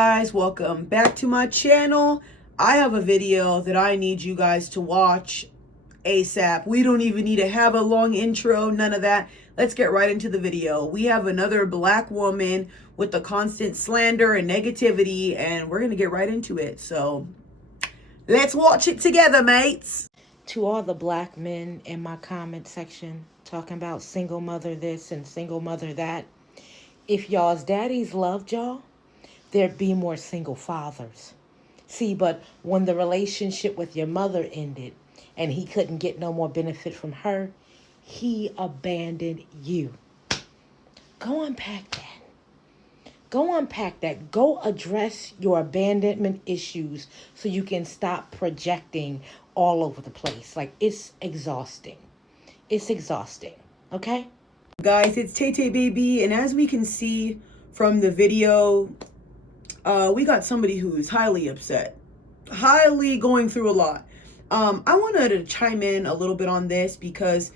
guys, welcome back to my channel. I have a video that I need you guys to watch ASAP. We don't even need to have a long intro, none of that. Let's get right into the video. We have another black woman with the constant slander and negativity, and we're gonna get right into it. So let's watch it together, mates. To all the black men in my comment section talking about single mother this and single mother that, if y'all's daddies loved y'all, there'd be more single fathers. See, but when the relationship with your mother ended and he couldn't get no more benefit from her, he abandoned you. Go unpack that. Go unpack that. Go address your abandonment issues so you can stop projecting all over the place. Like, it's exhausting. It's exhausting. Okay? Guys, it's Tay Tay Baby, and as we can see from the video, we got somebody who's highly upset, highly going through a lot. I wanted to chime in a little bit on this because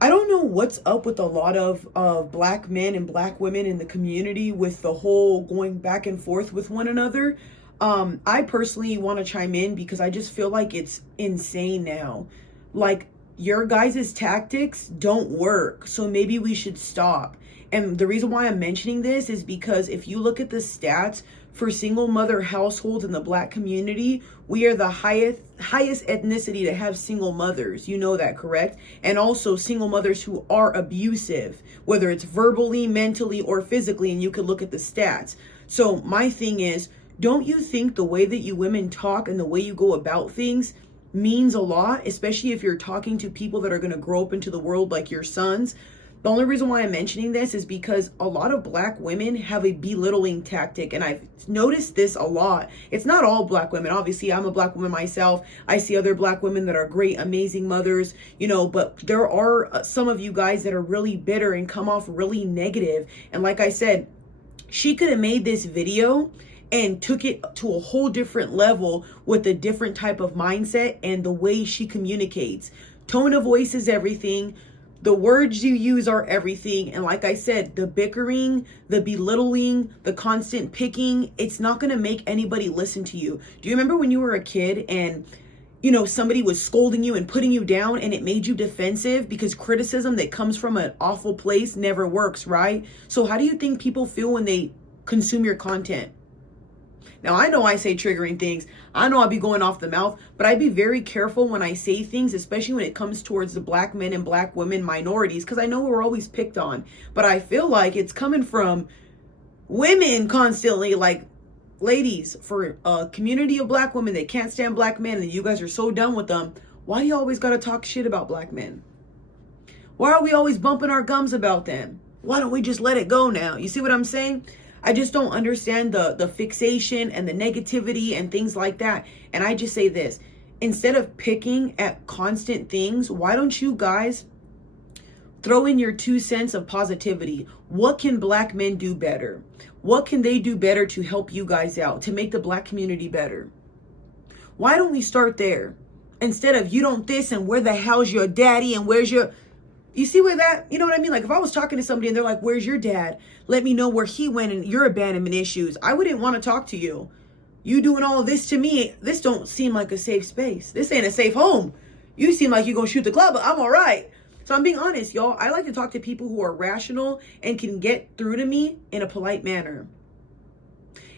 I don't know what's up with a lot of black men and black women in the community with the whole going back and forth with one another. I personally want to chime in because I just feel like it's insane now. Like, your guys' tactics don't work, so maybe we should stop. And the reason why I'm mentioning this is because if you look at the stats for single mother households in the black community, we are the highest ethnicity to have single mothers. You know that, correct? And also single mothers who are abusive, whether it's verbally, mentally, or physically, and you can look at the stats. So my thing is, don't you think the way that you women talk and the way you go about things means a lot, especially if you're talking to people that are going to grow up into the world like your sons? The only reason why I'm mentioning this is because a lot of black women have a belittling tactic, and I've noticed this a lot. It's not all black women. Obviously, I'm a black woman myself. I see other black women that are great, amazing mothers, you know, but there are some of you guys that are really bitter and come off really negative. And like I said, she could have made this video and took it to a whole different level with a different type of mindset and the way she communicates. Tone of voice is everything. The words you use are everything. And like I said, the bickering, the belittling, the constant picking, it's not going to make anybody listen to you. Do you remember when you were a kid and, you know, somebody was scolding you and putting you down and it made you defensive? Because criticism that comes from an awful place never works, right? So how do you think people feel when they consume your content? Now, I know I say triggering things. I know I'll be going off the mouth, but I'd be very careful when I say things, especially when it comes towards the black men and black women minorities, because I know we're always picked on. But I feel like it's coming from women constantly. Like, ladies, for a community of black women that can't stand black men and you guys are so done with them, why do you always got to talk shit about black men? Why are we always bumping our gums about them? Why don't we just let it go now? You see what I'm saying? I just don't understand the fixation and the negativity and things like that. And I just say this, instead of picking at constant things, why don't you guys throw in your 2 cents of positivity? What can black men do better? What can they do better to help you guys out, to make the black community better? Why don't we start there? Instead of, you don't this and where the hell's your daddy and where's your... You see where that, you know what I mean? Like, if I was talking to somebody and they're like, where's your dad? Let me know where he went and your abandonment issues. I wouldn't want to talk to you. You doing all of this to me, this don't seem like a safe space. This ain't a safe home. You seem like you're going to shoot the club, but I'm all right. So I'm being honest, y'all. I like to talk to people who are rational and can get through to me in a polite manner.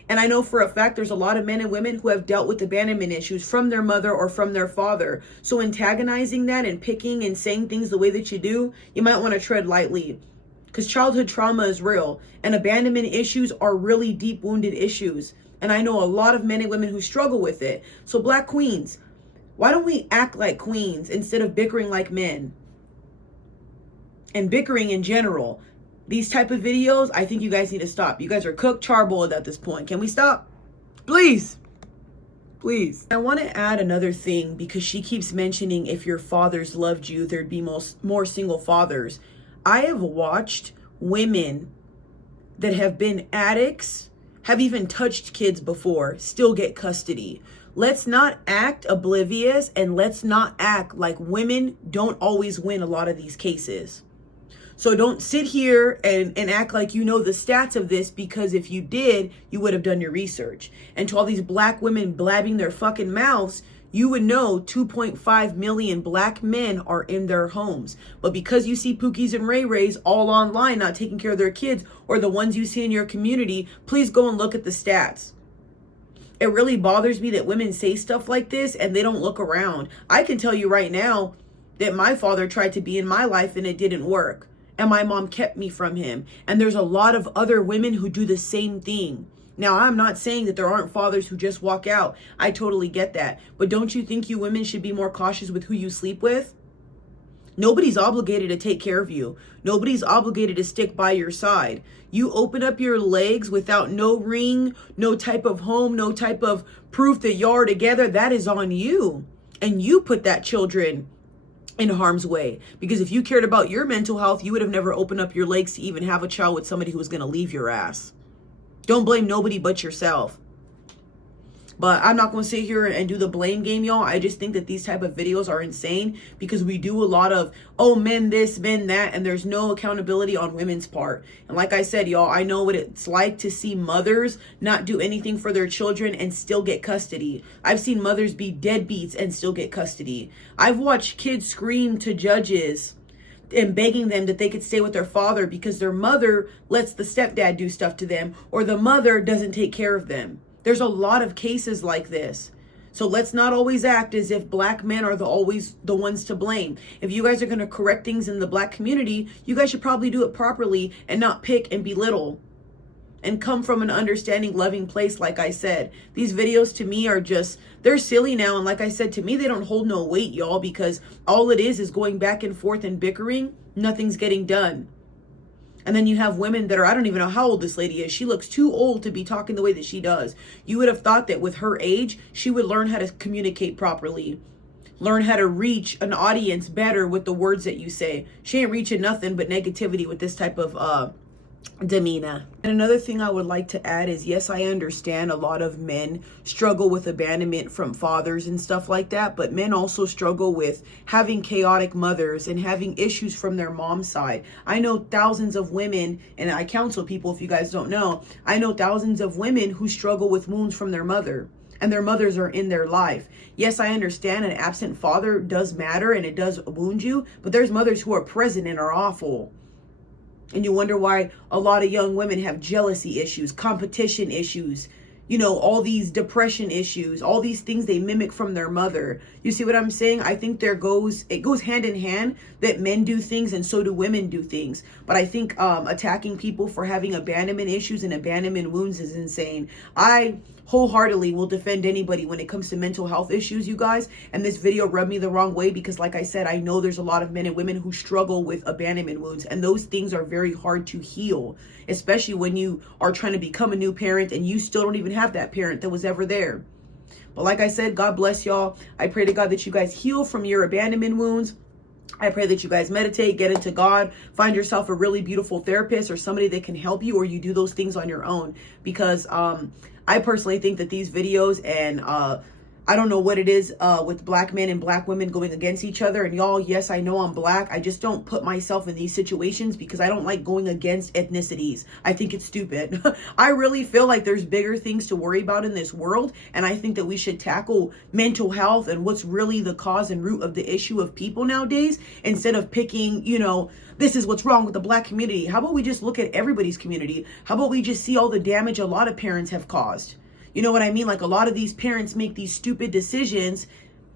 And I know for a fact there's a lot of men and women who have dealt with abandonment issues from their mother or from their father. So antagonizing that and picking and saying things the way that you do, you might want to tread lightly. Because childhood trauma is real. And abandonment issues are really deep wounded issues. And I know a lot of men and women who struggle with it. So black queens, why don't we act like queens instead of bickering like men? And bickering in general. These type of videos, I think you guys need to stop. You guys are cooked charboiled at this point. Can we stop? Please. Please. I want to add another thing because she keeps mentioning if your fathers loved you, there'd be more single fathers. I have watched women that have been addicts, have even touched kids before, still get custody. Let's not act oblivious and let's not act like women don't always win a lot of these cases. So don't sit here and act like you know the stats of this, because if you did, you would have done your research. And to all these black women blabbing their fucking mouths, you would know 2.5 million black men are in their homes. But because you see Pookies and Ray Rays all online not taking care of their kids, or the ones you see in your community, please go and look at the stats. It really bothers me that women say stuff like this and they don't look around. I can tell you right now that my father tried to be in my life and it didn't work. And my mom kept me from him. And there's a lot of other women who do the same thing. Now, I'm not saying that there aren't fathers who just walk out. I totally get that. But don't you think you women should be more cautious with who you sleep with? Nobody's obligated to take care of you. Nobody's obligated to stick by your side. You open up your legs without no ring, no type of home, no type of proof that y'all are together. That is on you. And you put that children in harm's way. Because if you cared about your mental health, you would have never opened up your legs to even have a child with somebody who was going to leave your ass. Don't blame nobody but yourself. But I'm not going to sit here and do the blame game, y'all. I just think that these type of videos are insane because we do a lot of, oh, men this, men that, and there's no accountability on women's part. And like I said, y'all, I know what it's like to see mothers not do anything for their children and still get custody. I've seen mothers be deadbeats and still get custody. I've watched kids scream to judges and begging them that they could stay with their father because their mother lets the stepdad do stuff to them, or the mother doesn't take care of them. There's a lot of cases like this. So let's not always act as if black men are always the ones to blame. If you guys are going to correct things in the black community, you guys should probably do it properly and not pick and belittle. And come from an understanding, loving place, like I said. These videos to me are just, they're silly now. And like I said, to me, they don't hold no weight, y'all, because all it is going back and forth and bickering. Nothing's getting done. And then you have women that are, I don't even know how old this lady is. She looks too old to be talking the way that she does. You would have thought that with her age, she would learn how to communicate properly. Learn how to reach an audience better with the words that you say. She ain't reaching nothing but negativity with this type of demeanor. And another thing I would like to add is, yes, I understand a lot of men struggle with abandonment from fathers and stuff like that, but men also struggle with having chaotic mothers and having issues from their mom's side. I know thousands of women, and I counsel people, if you guys don't know, I know thousands of women who struggle with wounds from their mother, and their mothers are in their life. Yes, I understand an absent father does matter and it does wound you, but there's mothers who are present and are awful. And you wonder why a lot of young women have jealousy issues, competition issues, you know, all these depression issues, all these things they mimic from their mother. You see what I'm saying? I think it goes hand in hand that men do things and so do women do things. But I think attacking people for having abandonment issues and abandonment wounds is insane. I wholeheartedly will defend anybody when it comes to mental health issues, you guys. And this video rubbed me the wrong way because, like I said, I know there's a lot of men and women who struggle with abandonment wounds, and those things are very hard to heal, especially when you are trying to become a new parent and you still don't even have that parent that was ever there. But like I said, God bless y'all. I pray to God that you guys heal from your abandonment wounds. I pray that you guys meditate, get into God, find yourself a really beautiful therapist or somebody that can help you, or you do those things on your own. Because I personally think that these videos and I don't know what it is with black men and black women going against each other. And y'all, yes, I know I'm black. I just don't put myself in these situations because I don't like going against ethnicities. I think it's stupid. I really feel like there's bigger things to worry about in this world. And I think that we should tackle mental health and what's really the cause and root of the issue of people nowadays, instead of picking, you know, this is what's wrong with the black community. How about we just look at everybody's community? How about we just see all the damage a lot of parents have caused? You know what I mean? Like, a lot of these parents make these stupid decisions,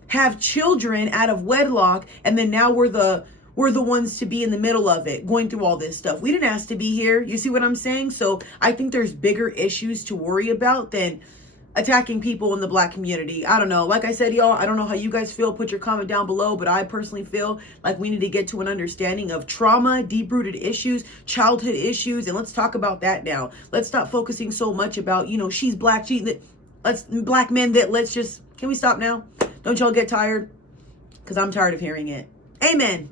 have children out of wedlock, and then now we're the ones to be in the middle of it, going through all this stuff. We didn't ask to be here. You see what I'm saying? So I think there's bigger issues to worry about than attacking people in the black community. I don't know. Like I said, y'all, I don't know how you guys feel. Put your comment down below. But I personally feel like we need to get to an understanding of trauma, deep-rooted issues, childhood issues. And let's talk about that now. Let's stop focusing so much about, you know, she's black, black men that, let's just, can we stop now? Don't y'all get tired? Because I'm tired of hearing it. Amen.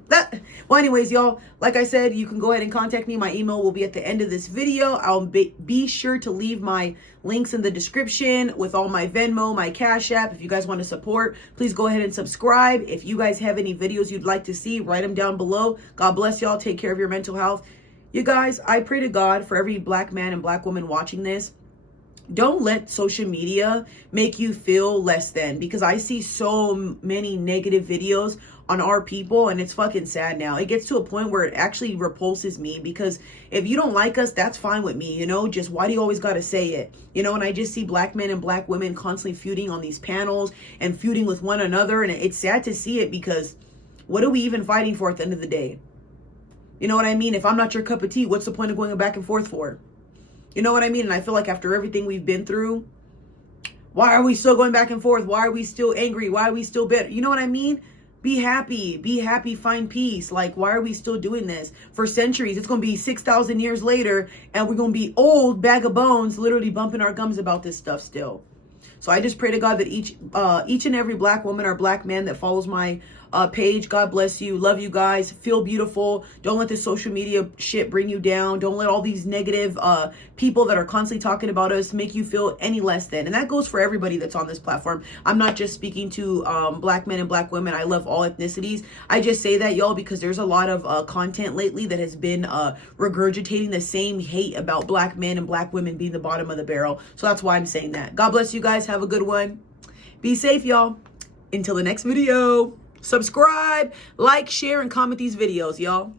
Well, anyways, y'all, like I said, you can go ahead and contact me. My email will be at the end of this video. I'll be sure to leave my links in the description with all my Venmo, my Cash App. If you guys want to support, please go ahead and subscribe. If you guys have any videos you'd like to see, write them down below. God bless y'all. Take care of your mental health. You guys, I pray to God for every black man and black woman watching this. Don't let social media make you feel less than, because I see so many negative videos on our people, and it's fucking sad now. It gets to a point where it actually repulses me, because if you don't like us, that's fine with me, you know, just why do you always got to say it, you know? And I just see black men and black women constantly feuding on these panels and feuding with one another, and it's sad to see it, because what are we even fighting for at the end of the day? You know what I mean? If I'm not your cup of tea, what's the point of going back and forth for? You know what I mean? And I feel like after everything we've been through, why are we still going back and forth? Why are we still angry? Why are we still bitter? You know what I mean? Be happy, find peace. Like, why are we still doing this? For centuries, it's going to be 6,000 years later, and we're going to be old bag of bones, literally bumping our gums about this stuff still. So I just pray to God that each and every black woman or black man that follows my page, God bless you. Love you guys. Feel beautiful. Don't let this social media shit bring you down. Don't let all these negative people that are constantly talking about us make you feel any less than. And that goes for everybody that's on this platform. I'm not just speaking to black men and black women. I love all ethnicities. I just say that, y'all, because there's a lot of content lately that has been regurgitating the same hate about black men and black women being the bottom of the barrel. So that's why I'm saying that. God bless you guys. Have a good one. Be safe, y'all. Until the next video. Subscribe, like, share, and comment these videos, y'all.